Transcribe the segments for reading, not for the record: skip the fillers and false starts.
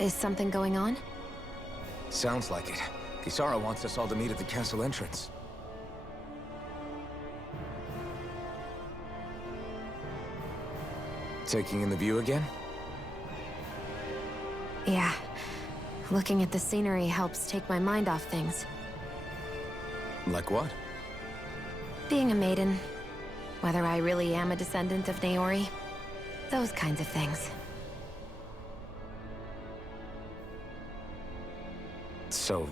Is something going on? Sounds like it. Kisara wants us all to meet at the castle entrance. Taking in the view again? Yeah. Looking at the scenery helps take my mind off things. Like what? Being a maiden. Whether I really am a descendant of Naori. Those kinds of things. So,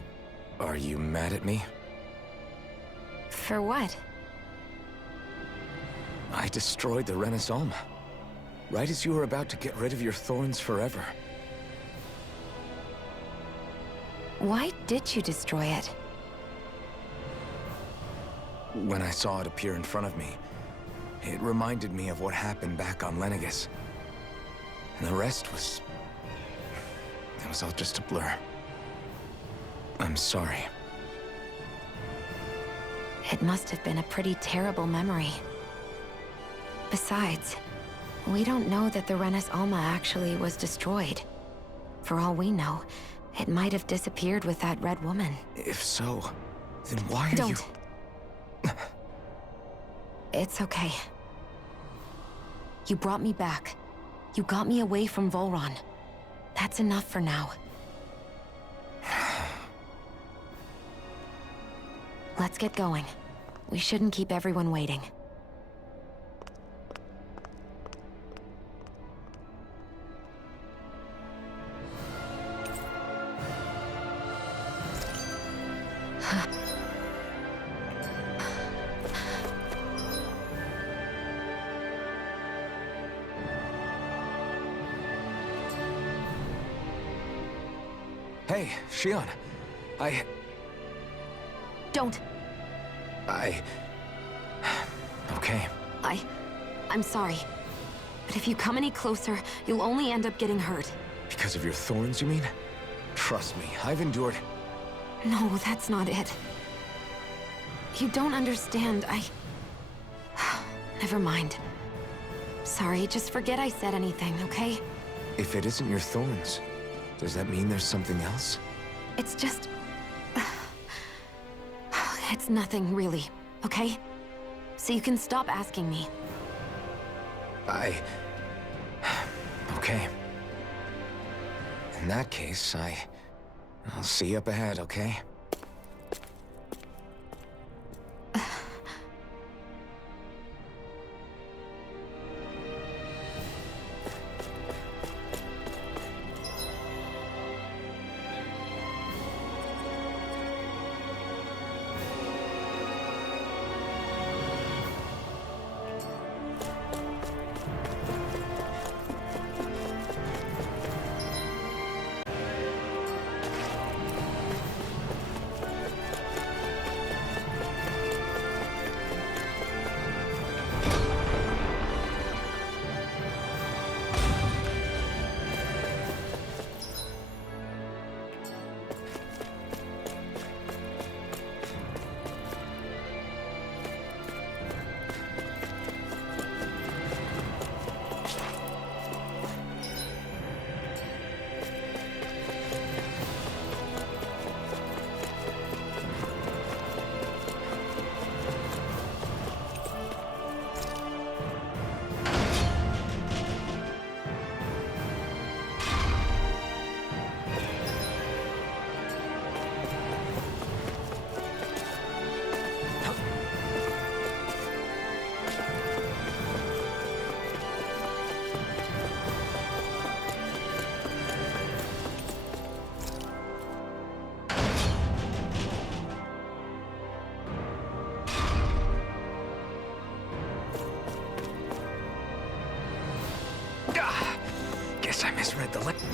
are you mad at me? For what? I destroyed the Renaissance. Right as you were about to get rid of your thorns forever. Why did you destroy it? When I saw it appear in front of me, it reminded me of what happened back on Lenegus. And the rest was... it was all just a blur. I'm sorry. It must have been a pretty terrible memory. Besides, we don't know that the Renis Alma actually was destroyed. For all we know, it might have disappeared with that red woman. If so, then why are you... Don't. It's okay. You brought me back. You got me away from Volron. That's enough for now. Let's get going. We shouldn't keep everyone waiting. Hey, Shion. Don't. Okay. I'm sorry. But if you come any closer, you'll only end up getting hurt. Because of your thorns, you mean? Trust me, I've endured... No, that's not it. You don't understand, Never mind. Sorry, just forget I said anything, okay? If it isn't your thorns, does that mean there's something else? It's just... It's nothing, really, okay? So you can stop asking me. Okay. In that case, I'll see you up ahead, okay? Guess I misread the landing.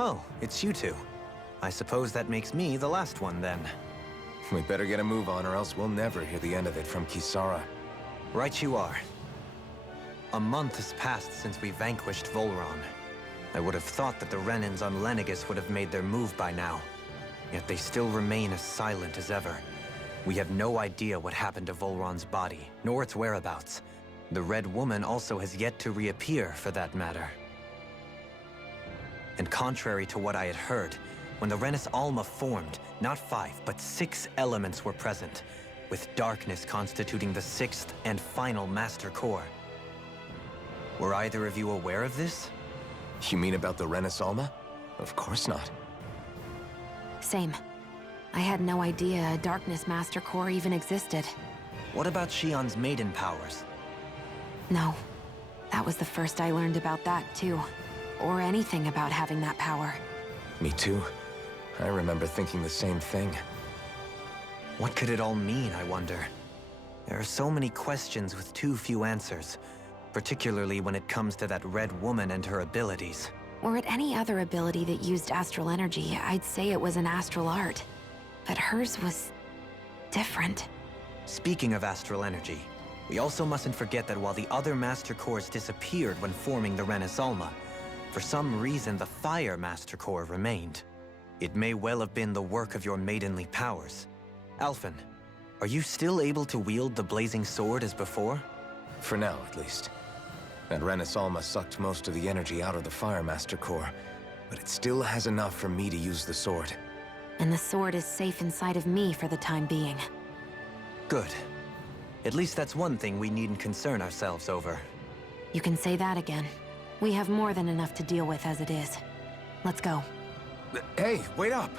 Oh, it's you two. I suppose that makes me the last one, then. We better get a move on, or else we'll never hear the end of it from Kisara. Right you are. A month has passed since we vanquished Volron. I would have thought that the Renans on Lenegis would have made their move by now. Yet they still remain as silent as ever. We have no idea what happened to Volron's body, nor its whereabouts. The Red Woman also has yet to reappear, for that matter. And contrary to what I had heard, when the Renis Alma formed, not 5, but 6 elements were present, with darkness constituting the 6th and final Master Core. Were either of you aware of this? You mean about the Renis Alma? Of course not. Same. I had no idea a Darkness Master Core even existed. What about Shion's maiden powers? No. That was the first I learned about that, too. Or anything about having that power. Me too. I remember thinking the same thing. What could it all mean, I wonder? There are so many questions with too few answers, particularly when it comes to that Red Woman and her abilities. Were it any other ability that used astral energy, I'd say it was an astral art. But hers was different. Speaking of astral energy, we also mustn't forget that while the other Master Cores disappeared when forming the Renis Alma, for some reason the Fire Master Core remained. It may well have been the work of your maidenly powers. Alphen, are you still able to wield the blazing sword as before? For now, at least. That Renis Alma sucked most of the energy out of the Fire Master Core, but it still has enough for me to use the sword. And the sword is safe inside of me for the time being. Good. At least that's one thing we needn't concern ourselves over. You can say that again. We have more than enough to deal with as it is. Let's go. Hey, wait up!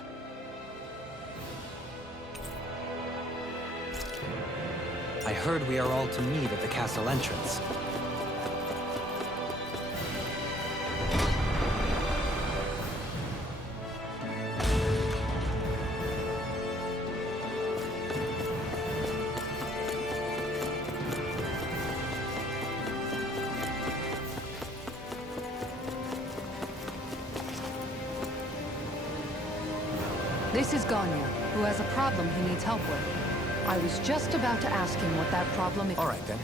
I heard we are all to meet at the castle entrance. This is Ganya, who has a problem he needs help with. I was just about to ask him what that problem is. All right, then.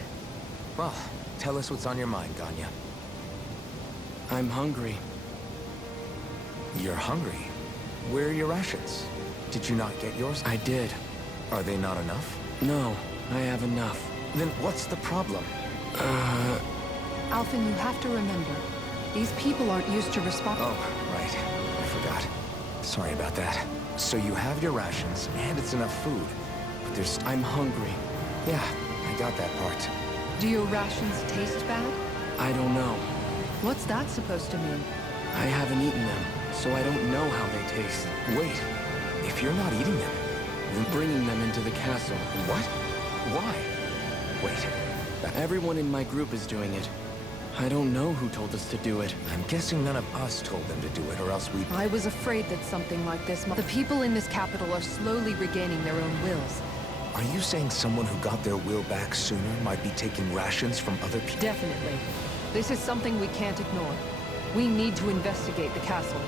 Well, tell us what's on your mind, Ganya. I'm hungry. You're hungry? Where are your rations? Did you not get yours? I did. Are they not enough? No, I have enough. Then what's the problem? Alphen, you have to remember, these people aren't used to respond. Oh, right. I forgot. Sorry about that. So you have your rations, and it's enough food. But there's... I'm hungry. Yeah, I got that part. Do your rations taste bad? I don't know. What's that supposed to mean? I haven't eaten them, so I don't know how they taste. Wait, if you're not eating them... I'm bringing them into the castle. What? Why? Wait, Everyone in my group is doing it. I don't know who told us to do it. I'm guessing none of us told them to do it, or else we'd... I was afraid that something like this The people in this capital are slowly regaining their own wills. Are you saying someone who got their will back sooner might be taking rations from other people? Definitely. This is something we can't ignore. We need to investigate the castle.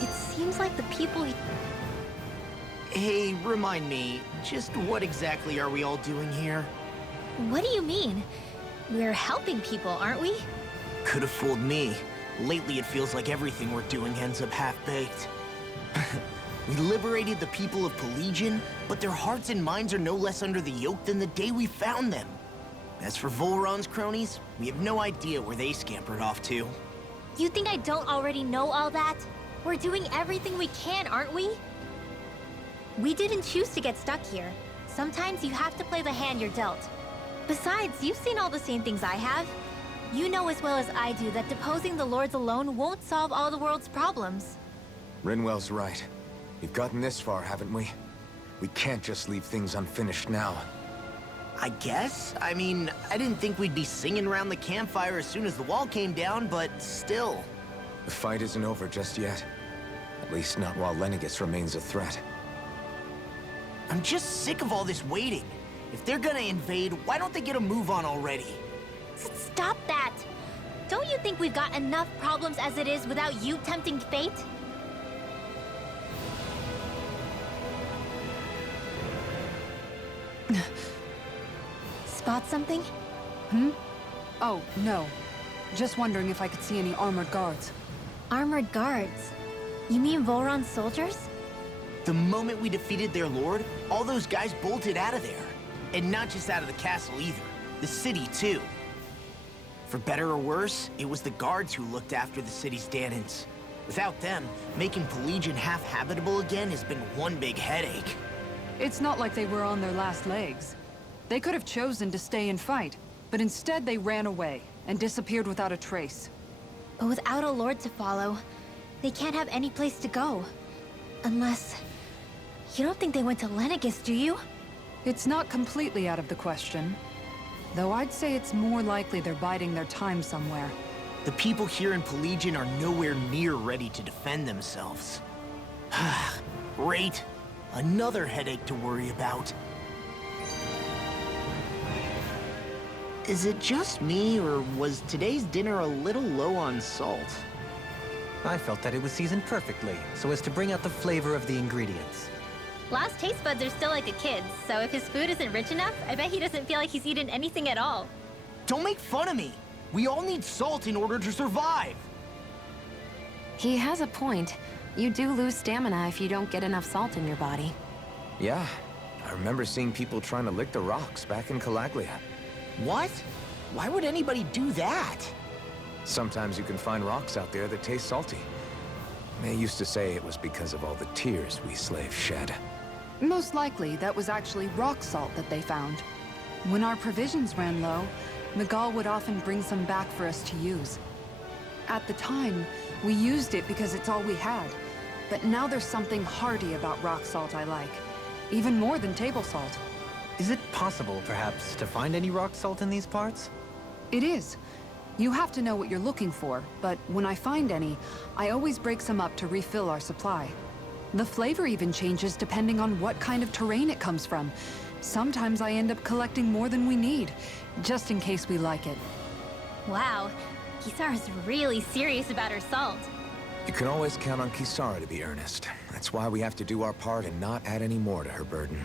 It seems like the people... Hey, remind me, just what exactly are we all doing here? What do you mean? We're helping people, aren't we? Could have fooled me. Lately, it feels like everything we're doing ends up half-baked. We liberated the people of Pelagian, but their hearts and minds are no less under the yoke than the day we found them. As for Volron's cronies, we have no idea where they scampered off to. You think I don't already know all that? We're doing everything we can, aren't we? We didn't choose to get stuck here. Sometimes you have to play the hand you're dealt. Besides, you've seen all the same things I have. You know as well as I do that deposing the lords alone won't solve all the world's problems. Rinwell's right. We've gotten this far, haven't we? We can't just leave things unfinished now. I guess? I mean, I didn't think we'd be singing around the campfire as soon as the wall came down, but still. The fight isn't over just yet. At least not while Lenegis remains a threat. I'm just sick of all this waiting. If they're gonna invade, why don't they get a move on already? Stop that! Don't you think we've got enough problems as it is without you tempting fate? Spot something? Oh, no. Just wondering if I could see any armored guards. Armored guards? You mean Volron's soldiers? The moment we defeated their lord, all those guys bolted out of there. And not just out of the castle either. The city, too. For better or worse, it was the guards who looked after the city's Danans. Without them, making Pelegion half-habitable again has been one big headache. It's not like they were on their last legs. They could have chosen to stay and fight, but instead they ran away and disappeared without a trace. But without a lord to follow, they can't have any place to go. Unless... You don't think they went to Lenegis, do you? It's not completely out of the question. Though I'd say it's more likely they're biding their time somewhere. The people here in Pelegion are nowhere near ready to defend themselves. Great. Another headache to worry about. Is it just me, or was today's dinner a little low on salt? I felt that it was seasoned perfectly, so as to bring out the flavor of the ingredients. Last taste buds are still like a kid's, so if his food isn't rich enough, I bet he doesn't feel like he's eaten anything at all. Don't make fun of me! We all need salt in order to survive! He has a point. You do lose stamina if you don't get enough salt in your body. Yeah, I remember seeing people trying to lick the rocks back in Calaglia. What? Why would anybody do that? Sometimes you can find rocks out there that taste salty. They used to say it was because of all the tears we slaves shed. Most likely, that was actually rock salt that they found. When our provisions ran low, Miguel would often bring some back for us to use. At the time, we used it because it's all we had. But now there's something hearty about rock salt I like. Even more than table salt. Is it possible, perhaps, to find any rock salt in these parts? It is. You have to know what you're looking for, but when I find any, I always break some up to refill our supply. The flavor even changes depending on what kind of terrain it comes from. Sometimes I end up collecting more than we need, just in case we like it. Wow, Kisara's really serious about her salt. You can always count on Kisara to be earnest. That's why we have to do our part and not add any more to her burden.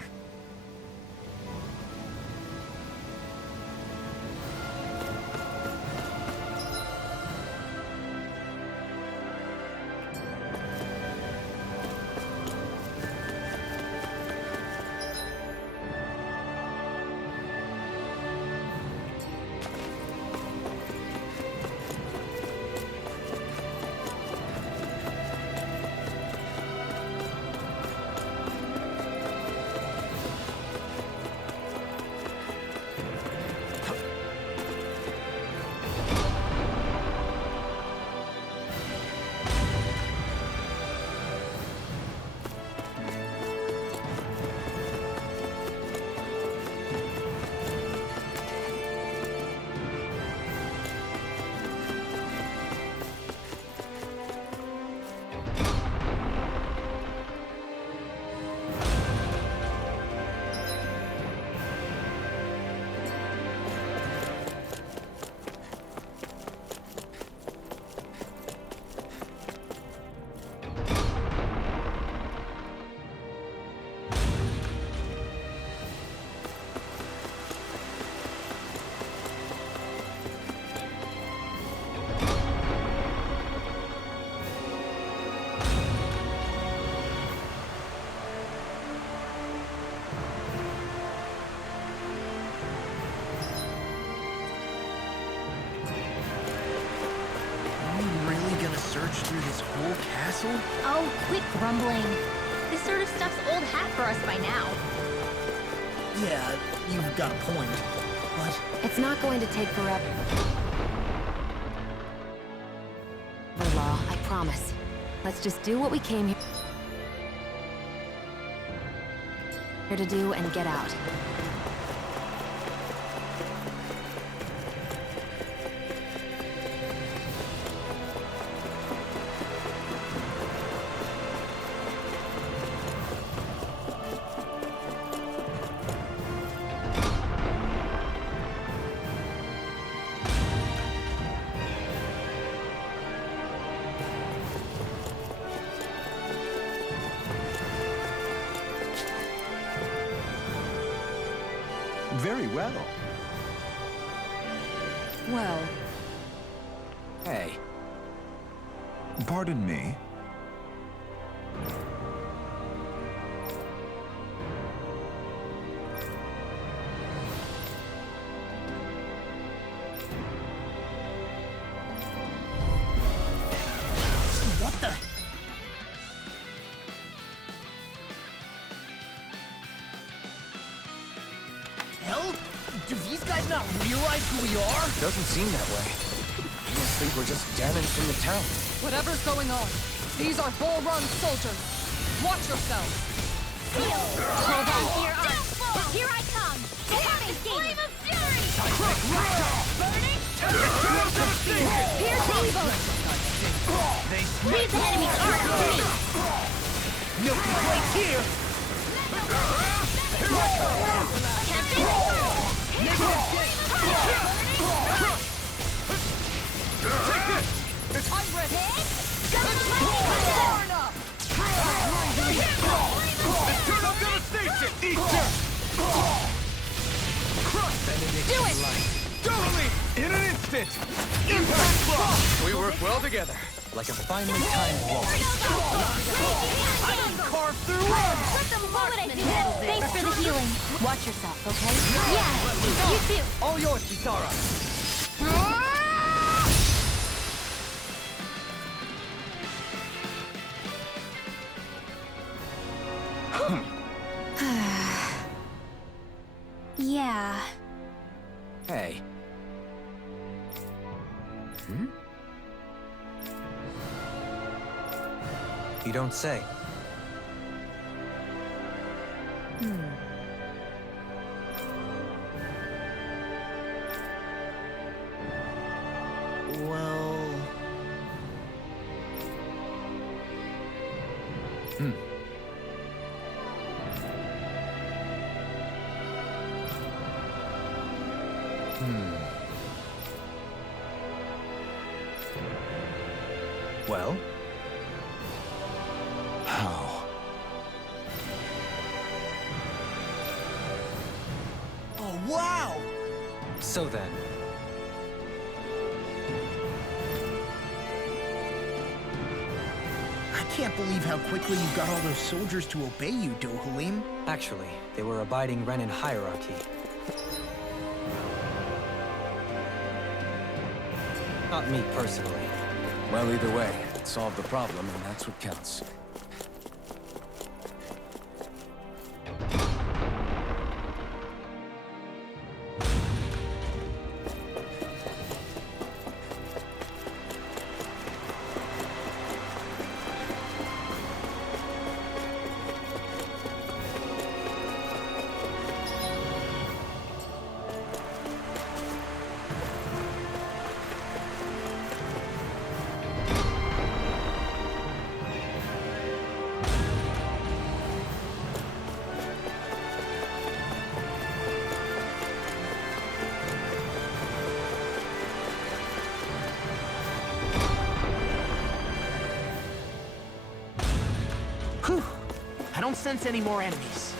Search through this whole castle? Oh, quit grumbling. This sort of stuff's old hat for us by now. Yeah, you've got a point. But It's not going to take forever. Law, I promise. Let's just do what we came here to do and get out. Very well. Well, Hey, Pardon me. What the? Hell? Do these guys not realize who we are? Doesn't seem that way. I must think we're just damaged in the town. whatever's going on, these are Bull-Run soldiers. Watch yourselves. Hold on to your arms. Here I come. Flame of fury. Burning. Pierce evil. Leave the enemy's arm to me. No complaints here! I'm ready. do it! Totally! In an instant! Impact block! We work well together. Like a finely timed walk. Carve through it! Let them love what I do. Thanks for the healing. Watch yourself, okay? Yeah, you too. All yours, Kisara. Yeah. Hey. You don't say. Well... Well? How? Oh, wow! So then, I can't believe how quickly you got all those soldiers to obey you, Dohalim. actually, they were abiding Renin hierarchy. Not me personally. Well, either way, it solved the problem, and that's what counts. Whew! I don't sense any more enemies.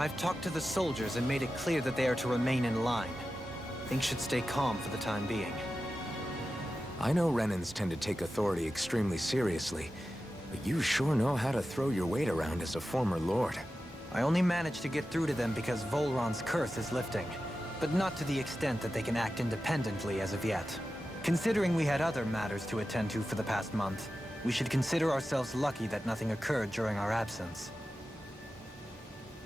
I've talked to the soldiers and made it clear that they are to remain in line. Things should stay calm for the time being. I know Renins tend to take authority extremely seriously, but you sure know how to throw your weight around as a former lord. I only managed to get through to them because Volron's curse is lifting. but not to the extent that they can act independently as of yet. Considering we had other matters to attend to for the past month, we should consider ourselves lucky that nothing occurred during our absence.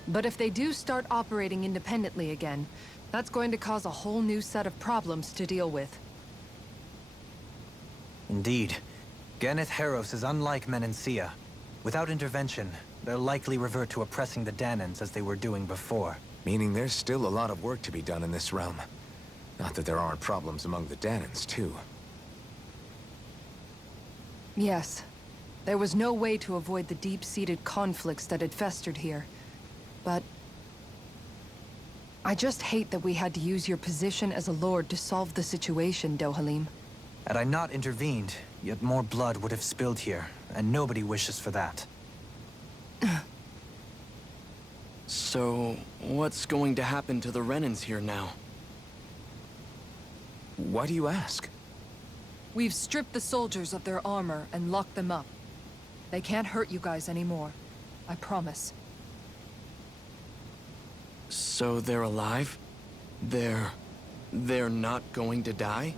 But if they do start operating independently again, that's going to cause a whole new set of problems to deal with. Indeed. Ganeth Heros is unlike Menancia. Without intervention, they'll likely revert to oppressing the Danans as they were doing before. Meaning there's still a lot of work to be done in this realm. Not that there aren't problems among the Danans, too. Yes. There was no way to avoid the deep-seated conflicts that had festered here. But I just hate that we had to use your position as a lord to solve the situation, Dohalim. Had I not intervened, yet more blood would have spilled here, and nobody wishes for that. So, what's going to happen to the Renans here now? Why do you ask? We've stripped the soldiers of their armor and locked them up. They can't hurt you guys anymore. I promise. So they're alive? They're not going to die?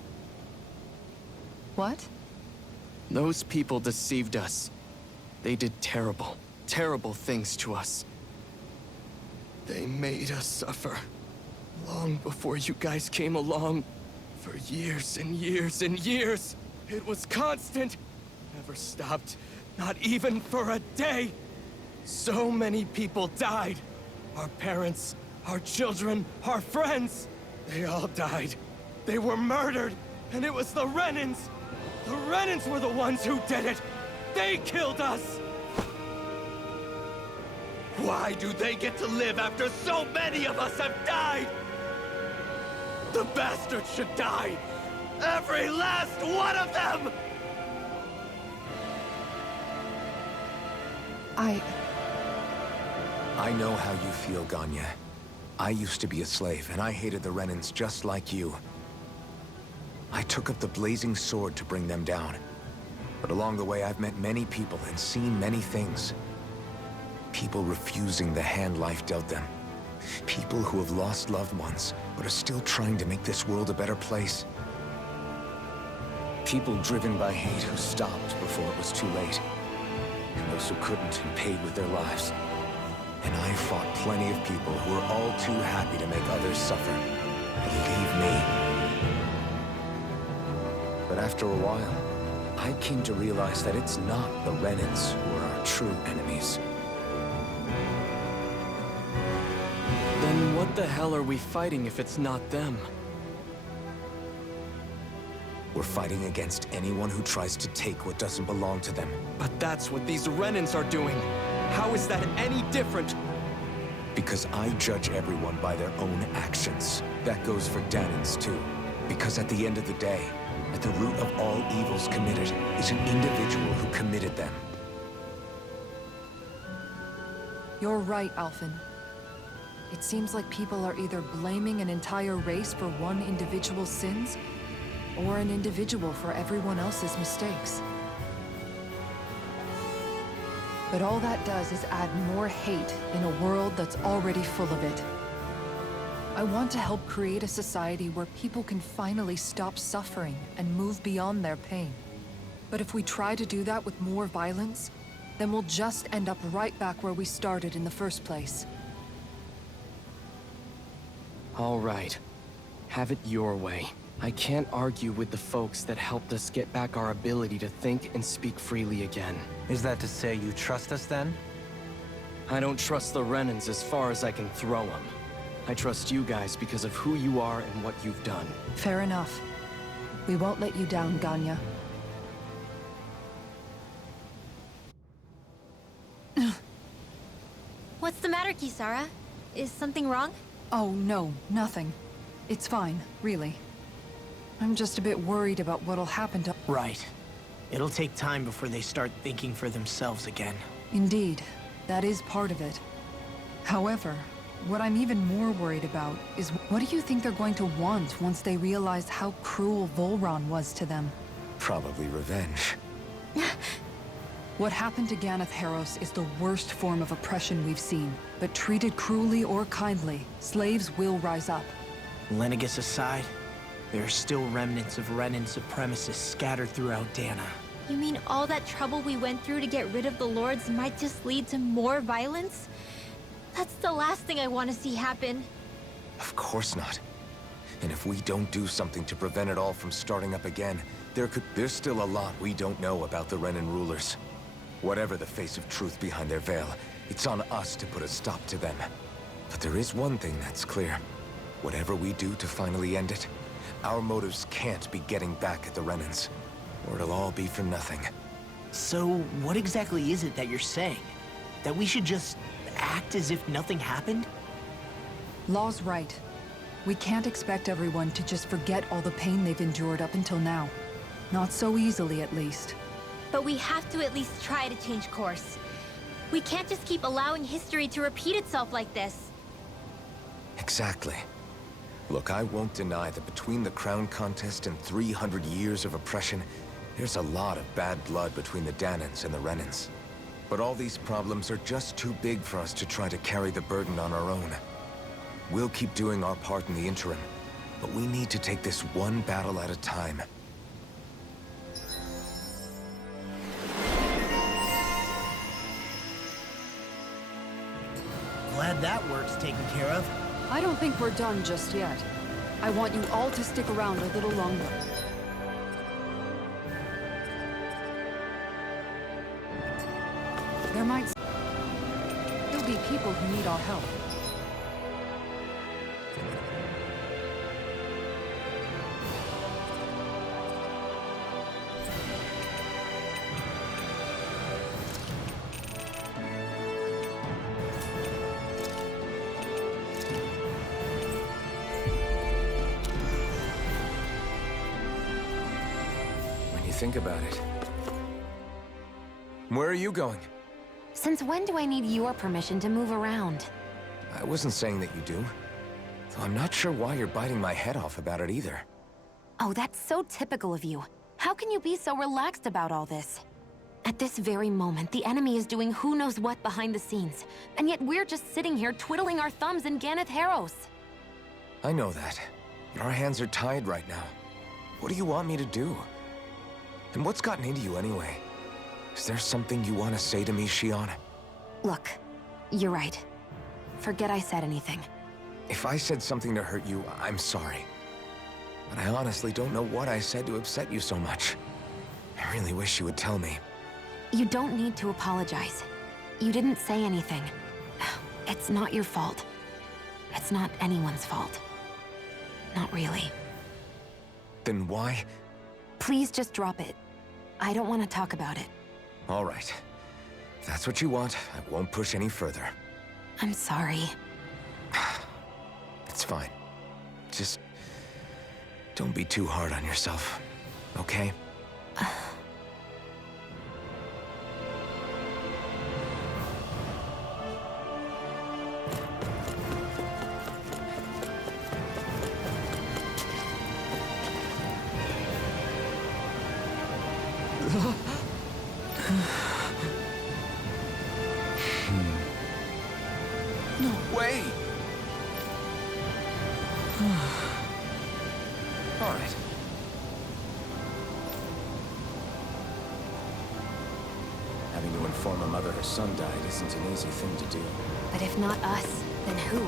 What? Those people deceived us. They did terrible, terrible things to us. They made us suffer. Long before you guys came along. For years and years and years. It was constant. Never stopped. Not even for a day. So many people died. Our parents, our children, our friends. They all died. They were murdered. And it was the Renans. The Renans were the ones who did it. They killed us. Why do they get to live after so many of us have died? The bastards should die! Every last one of them! I know how you feel, Ganya. I used to be a slave, and I hated the Renans just like you. I took up the blazing sword to bring them down. But along the way, I've met many people and seen many things. People refusing the hand life dealt them. People who have lost loved ones, but are still trying to make this world a better place. People driven by hate who stopped before it was too late. And those who couldn't and paid with their lives. And I fought plenty of people who were all too happy to make others suffer. Believe me. But after a while, I came to realize that it's not the Renans who are our true enemies. Then what the hell are we fighting if it's not them? We're fighting against anyone who tries to take what doesn't belong to them. But that's what these Renans are doing. How is that any different? Because I judge everyone by their own actions. That goes for Danans, too. Because at the end of the day, at the root of all evils committed is an individual who committed them. You're right, Alphen. It seems like people are either blaming an entire race for one individual's sins, or an individual for everyone else's mistakes. But all that does is add more hate in a world that's already full of it. I want to help create a society where people can finally stop suffering and move beyond their pain. But if we try to do that with more violence, then we'll just end up right back where we started in the first place. All right. Have it your way. I can't argue with the folks that helped us get back our ability to think and speak freely again. Is that to say you trust us then? I don't trust the Renans as far as I can throw them. I trust you guys because of who you are and what you've done. Fair enough. We won't let you down, Ganya. What's the matter, Kisara? Is something wrong? Oh, no, nothing. It's fine, really. I'm just a bit worried about what'll happen to... Right. It'll take time before they start thinking for themselves again. Indeed, that is part of it. However, what I'm even more worried about is what do you think they're going to want once they realize how cruel Volron was to them? Probably revenge. What happened to Ganeth Heros is the worst form of oppression we've seen. But treated cruelly or kindly, slaves will rise up. Lenegis aside, there are still remnants of Renan supremacists scattered throughout Dana. You mean all that trouble we went through to get rid of the Lords might just lead to more violence? That's the last thing I want to see happen. Of course not. And if we don't do something to prevent it all from starting up again, there's still a lot we don't know about the Renan rulers. Whatever the face of truth behind their veil, it's on us to put a stop to them. But there is one thing that's clear. Whatever we do to finally end it, our motives can't be getting back at the Renans, or it'll all be for nothing. So, what exactly is it that you're saying? That we should just act as if nothing happened? Law's right. We can't expect everyone to just forget all the pain they've endured up until now. Not so easily, at least. But we have to at least try to change course. We can't just keep allowing history to repeat itself like this. Exactly. Look, I won't deny that between the crown contest and 300 years of oppression, there's a lot of bad blood between the Danans and the Renans. But all these problems are just too big for us to try to carry the burden on our own. We'll keep doing our part in the interim, but we need to take this one battle at a time. Glad that work's taken care of. I don't think we're done just yet. I want you all to stick around a little longer. There might still be people who need our help. Think about it. Where are you going? Since when do I need your permission to move around? I wasn't saying that you do. Though I'm not sure why you're biting my head off about it either. Oh, that's so typical of you. How can you be so relaxed about all this? At this very moment, the enemy is doing who knows what behind the scenes. And yet we're just sitting here twiddling our thumbs in Ganeth Harros. I know that. But our hands are tied right now. What do you want me to do? And what's gotten into you anyway? Is there something you want to say to me, Shion? Look, you're right. Forget I said anything. If I said something to hurt you, I'm sorry. But I honestly don't know what I said to upset you so much. I really wish you would tell me. You don't need to apologize. You didn't say anything. It's not your fault. It's not anyone's fault. Not really. Then why? Please just drop it. I don't want to talk about it. All right. If that's what you want, I won't push any further. I'm sorry. It's fine. Just don't be too hard on yourself, okay? No way! All right. Having to inform a mother her son died isn't an easy thing to do. But if not us, then who?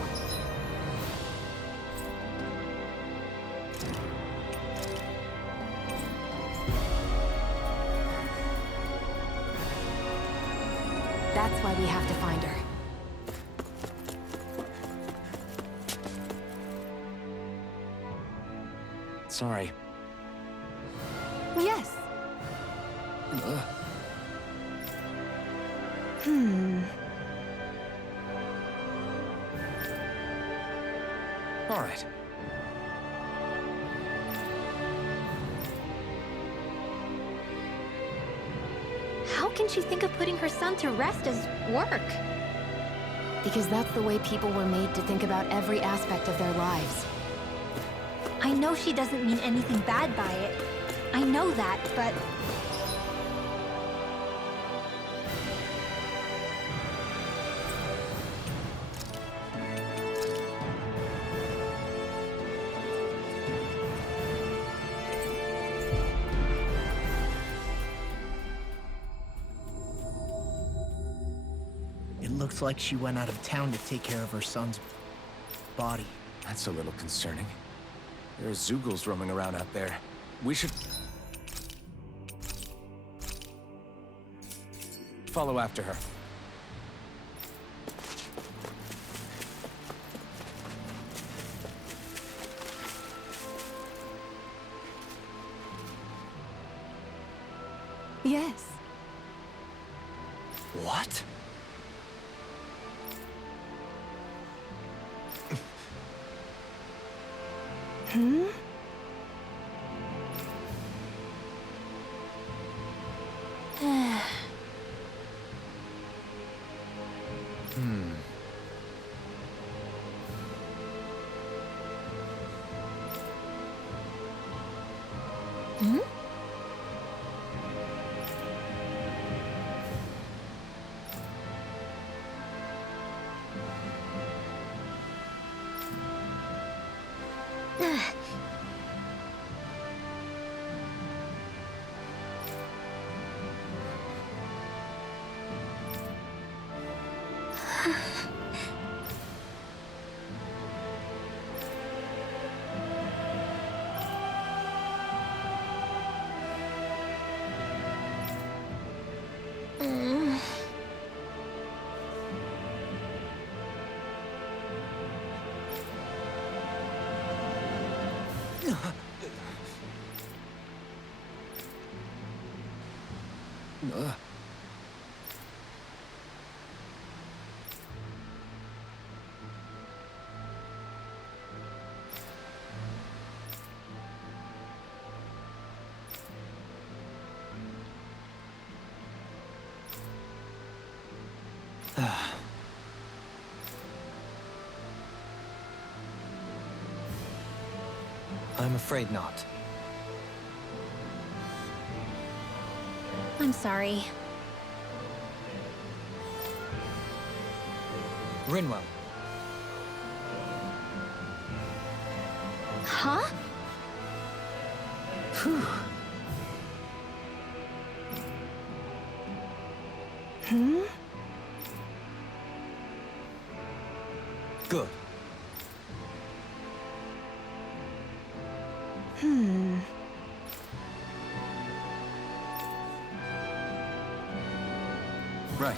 That's why we have to find her. Sorry. Yes. All right. How can she think of putting her son to rest as work? Because that's the way people were made to think about every aspect of their lives. I know she doesn't mean anything bad by it. I know that, but... It looks like she went out of town to take care of her son's body. That's a little concerning. There are Zoogles roaming around out there. We should... follow after her. Yes. What? I'm afraid not. I'm sorry. Rinwell. Huh? Good. Right.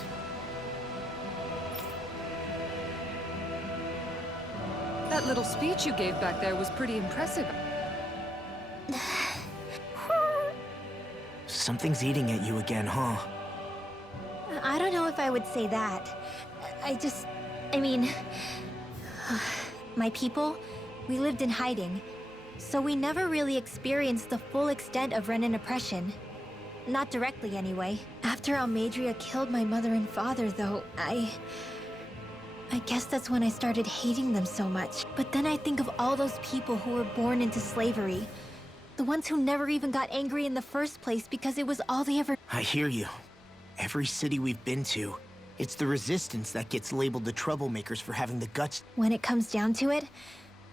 That little speech you gave back there was pretty impressive. Something's eating at you again, huh? I don't know if I would say that. I mean, my people, we lived in hiding, so we never really experienced the full extent of Renan oppression. Not directly, anyway. After Almadria killed my mother and father, though, I guess that's when I started hating them so much. But then I think of all those people who were born into slavery. The ones who never even got angry in the first place because it was all they ever... I hear you. Every city we've been to, it's the resistance that gets labeled the troublemakers for having the guts. When it comes down to it,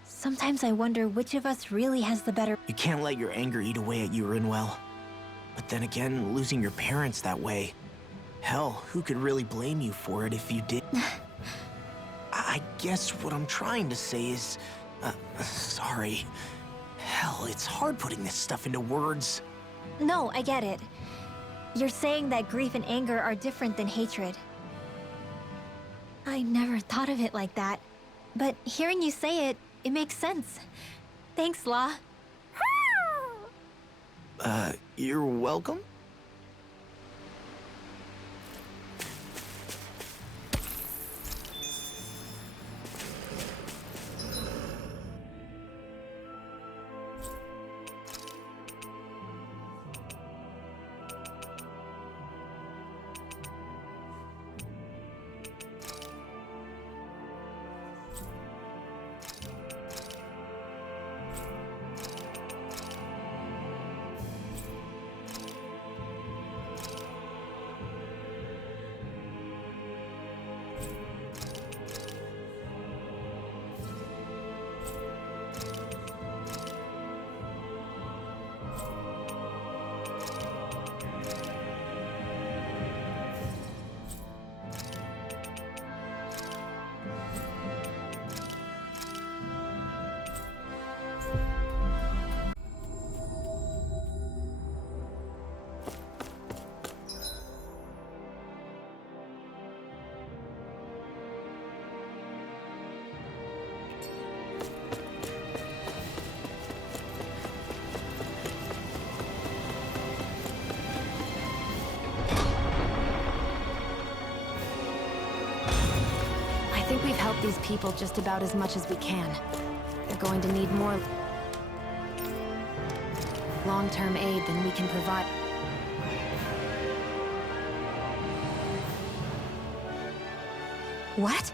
sometimes I wonder which of us really has the better... You can't let your anger eat away at you, Rinwell. But then again, losing your parents that way... Hell, who could really blame you for it if you did? I guess what I'm trying to say is... sorry. Hell, it's hard putting this stuff into words. No, I get it. You're saying that grief and anger are different than hatred. I never thought of it like that. But hearing you say it, it makes sense. Thanks, Law. You're welcome? think we've helped these people just about as much as we can. They're going to need more long-term aid than we can provide. What?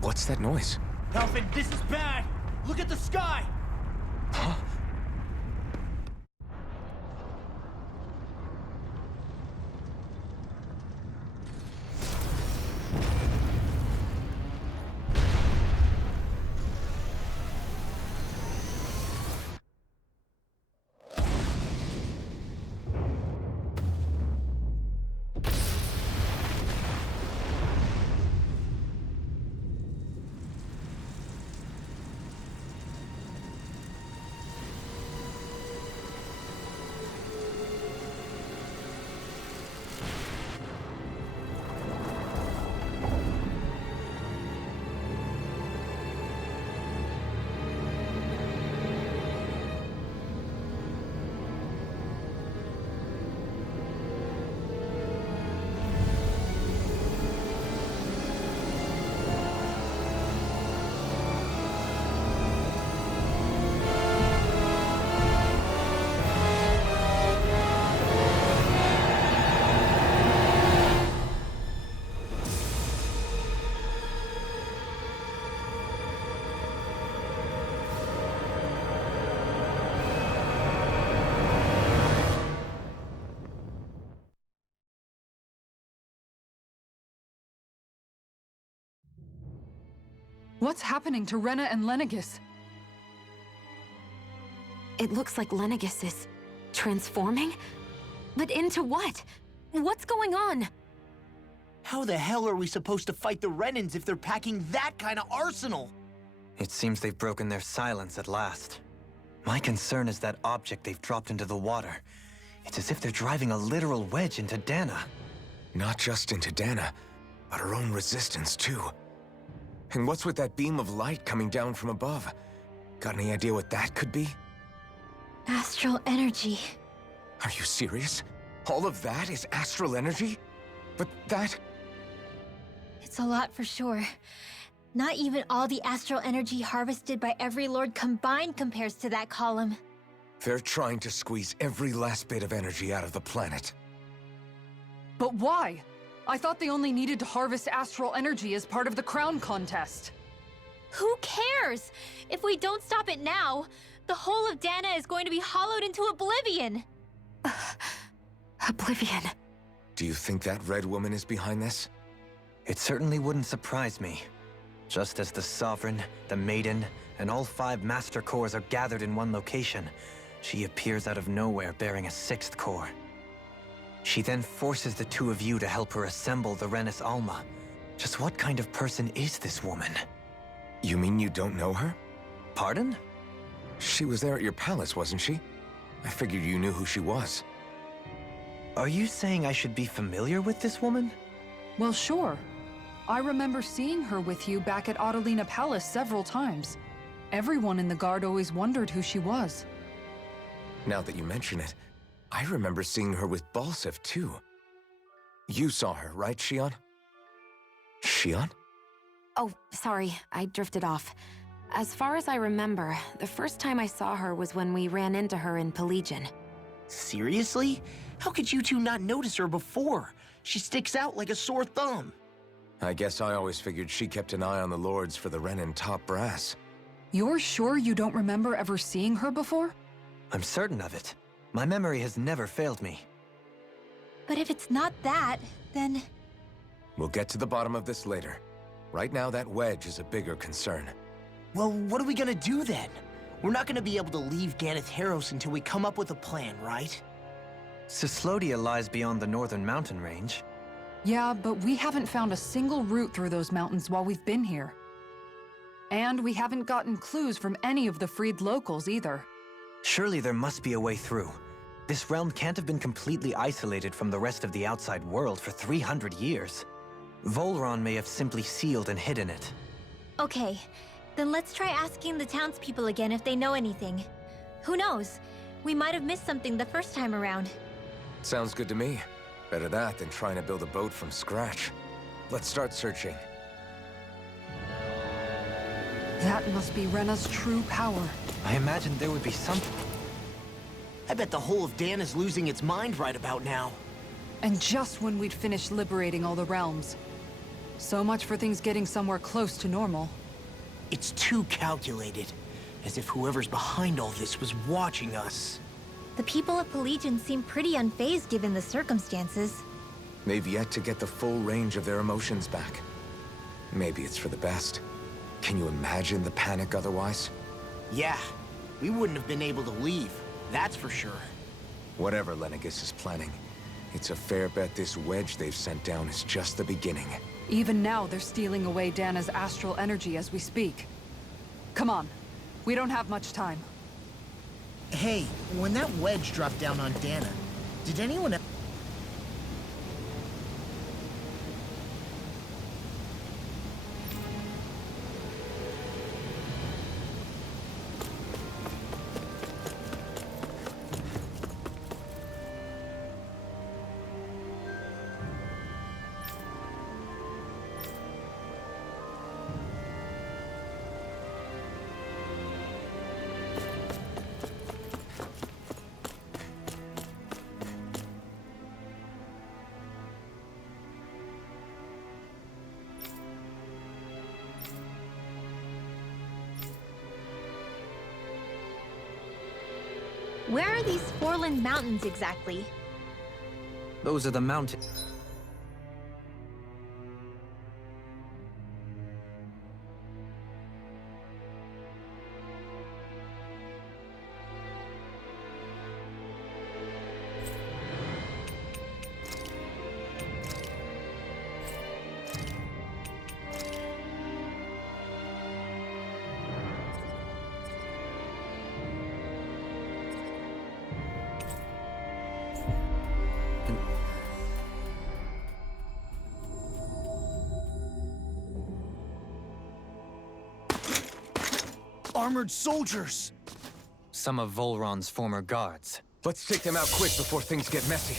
What's that noise? Alfred, this is bad! Look at the sky! Huh? What's happening to Rena and Lenegis? It looks like Lenegis is transforming? But into what? What's going on? How the hell are we supposed to fight the Renans if they're packing that kind of arsenal? It seems they've broken their silence at last. My concern is that object they've dropped into the water. It's as if they're driving a literal wedge into Dana. Not just into Dana, but her own resistance, too. And what's with that beam of light coming down from above? Got any idea what that could be? Astral energy. Are you serious? All of that is astral energy? But that... It's a lot for sure. Not even all the astral energy harvested by every lord combined compares to that column. They're trying to squeeze every last bit of energy out of the planet. But why? I thought they only needed to harvest astral energy as part of the crown contest. Who cares? If we don't stop it now, the whole of Dana is going to be hollowed into oblivion. Oblivion. Do you think that red woman is behind this? It certainly wouldn't surprise me. Just as the Sovereign, the Maiden, and all 5 Master Cores are gathered in one location, she appears out of nowhere bearing a 6th core. She then forces the 2 of you to help her assemble the Renis Alma. Just what kind of person is this woman? You mean you don't know her? Pardon? She was there at your palace, wasn't she? I figured you knew who she was. Are you saying I should be familiar with this woman? Well, sure. I remember seeing her with you back at Adelina Palace several times. Everyone in the guard always wondered who she was. Now that you mention it, I remember seeing her with Balsif, too. You saw her, right, Shion? Shion? Oh, sorry, I drifted off. As far as I remember, the first time I saw her was when we ran into her in Pelegion. Seriously? How could you two not notice her before? She sticks out like a sore thumb. I guess I always figured she kept an eye on the lords for the Renin top brass. You're sure you don't remember ever seeing her before? I'm certain of it. My memory has never failed me. But if it's not that, then... We'll get to the bottom of this later. Right now, that wedge is a bigger concern. Well, what are we gonna do then? We're not gonna be able to leave Ganeth Heros until we come up with a plan, right? Cyslodia lies beyond the northern mountain range. Yeah, but we haven't found a single route through those mountains while we've been here. And we haven't gotten clues from any of the freed locals either. Surely there must be a way through. This realm can't have been completely isolated from the rest of the outside world for 300 years. Volron may have simply sealed and hidden it. Okay, then let's try asking the townspeople again if they know anything. Who knows? We might have missed something the first time around. Sounds good to me. Better that than trying to build a boat from scratch. Let's start searching. That must be Rena's true power. I imagined there would be something. I bet the whole of Dan is losing its mind right about now. And just when we'd finished liberating all the realms. So much for things getting somewhere close to normal. It's too calculated. As if whoever's behind all this was watching us. The people of Pelegion seem pretty unfazed given the circumstances. They've yet to get the full range of their emotions back. Maybe it's for the best. Can you imagine the panic otherwise? Yeah, we wouldn't have been able to leave, that's for sure. Whatever Lenegis is planning, it's a fair bet this wedge they've sent down is just the beginning. Even now, they're stealing away Dana's astral energy as we speak. Come on. We don't have much time. Hey, when that wedge dropped down on Dana, did anyone... Where are these Foreland Mountains exactly? Those are the mountains. Armored soldiers! Some of Volron's former guards. Let's take them out quick before things get messy.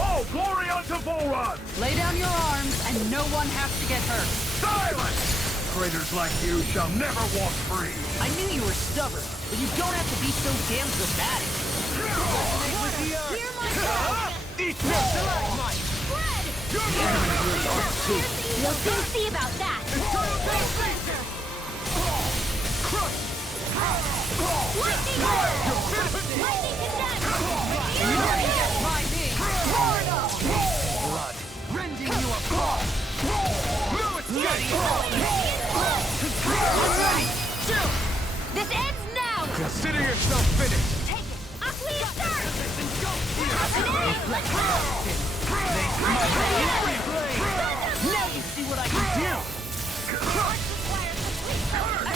All glory unto Volron! Lay down your arms, and no one has to get hurt. Silence! Traitors like you shall never walk free! I knew you were stubborn, but you don't have to be so damn dramatic. Hear my voice! Eat this! We'll soon see about that! Lightning orb! Lightning condemned! You already guessed my name. Blood rending you apart. This ends now! Consider yourself finished! Take it! Aquila start! Let's go! Now you see what I can do!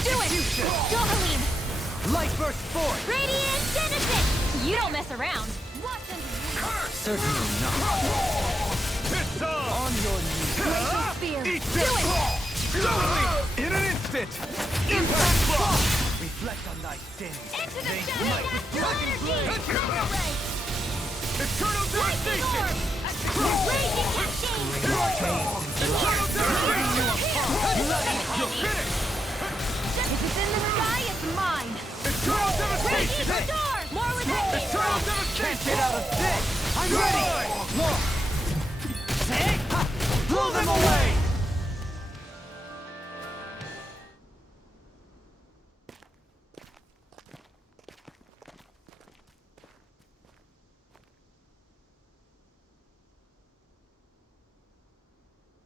Do it! Dovaline! Light burst forth. Radiant Genesis! You don't mess around! Certainly not. On your knees! Glacial Spear! Eat Do this! it! In an instant! Impact block! Reflect on thy sins. Into the shadow! Energy! Mega Ray! Eternal Lightning devastation! Orb! Raging Cascade! You're finished! If it's in the sky, it's mine! Eternal devastation! Raging Star! More with that! Eternal devastation! Get out of this! I'm ready! Look! Blow them away!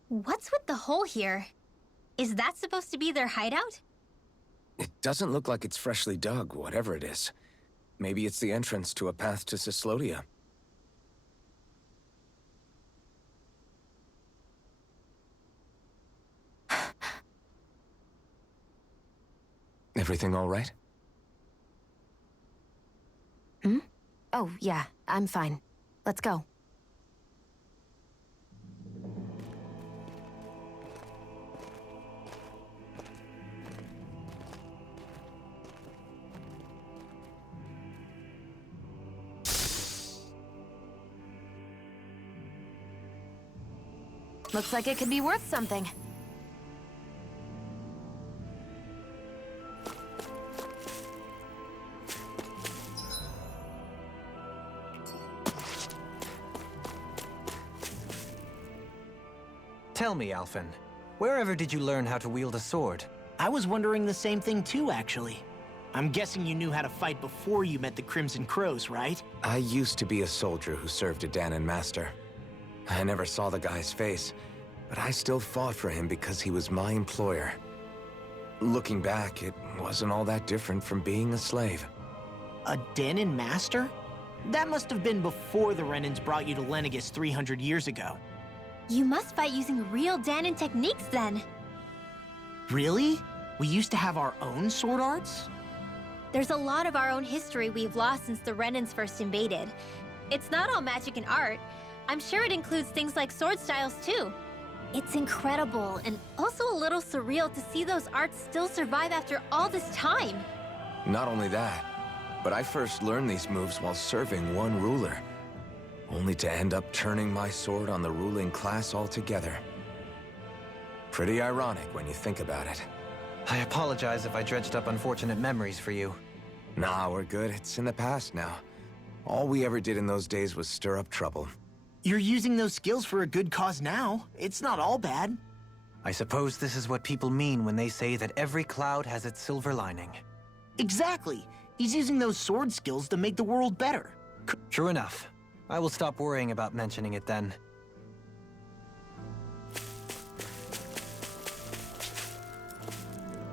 What's with the hole here? Is that supposed to be their hideout? It doesn't look like it's freshly dug, whatever it is. Maybe it's the entrance to a path to Cyslodia. Everything all right? Oh, yeah, I'm fine. Let's go. Looks like it could be worth something. Tell me, Alphen, wherever did you learn how to wield a sword? I was wondering the same thing too, actually. I'm guessing you knew how to fight before you met the Crimson Crows, right? I used to be a soldier who served a Danon master. I never saw the guy's face, but I still fought for him because he was my employer. Looking back, it wasn't all that different from being a slave. A Danon master? That must have been before the Renans brought you to Lenegis 300 years ago. You must fight using real Danon techniques then. Really? We used to have our own sword arts? There's a lot of our own history we've lost since the Renans first invaded. It's not all magic and art. I'm sure it includes things like sword styles too. It's incredible and also a little surreal to see those arts still survive after all this time. Not only that, but I first learned these moves while serving one ruler, only to end up turning my sword on the ruling class altogether. Pretty ironic when you think about it. I apologize if I dredged up unfortunate memories for you. Nah, we're good. It's in the past now. All we ever did in those days was stir up trouble. You're using those skills for a good cause now. It's not all bad. I suppose this is what people mean when they say that every cloud has its silver lining. Exactly. He's using those sword skills to make the world better. True enough. I will stop worrying about mentioning it then.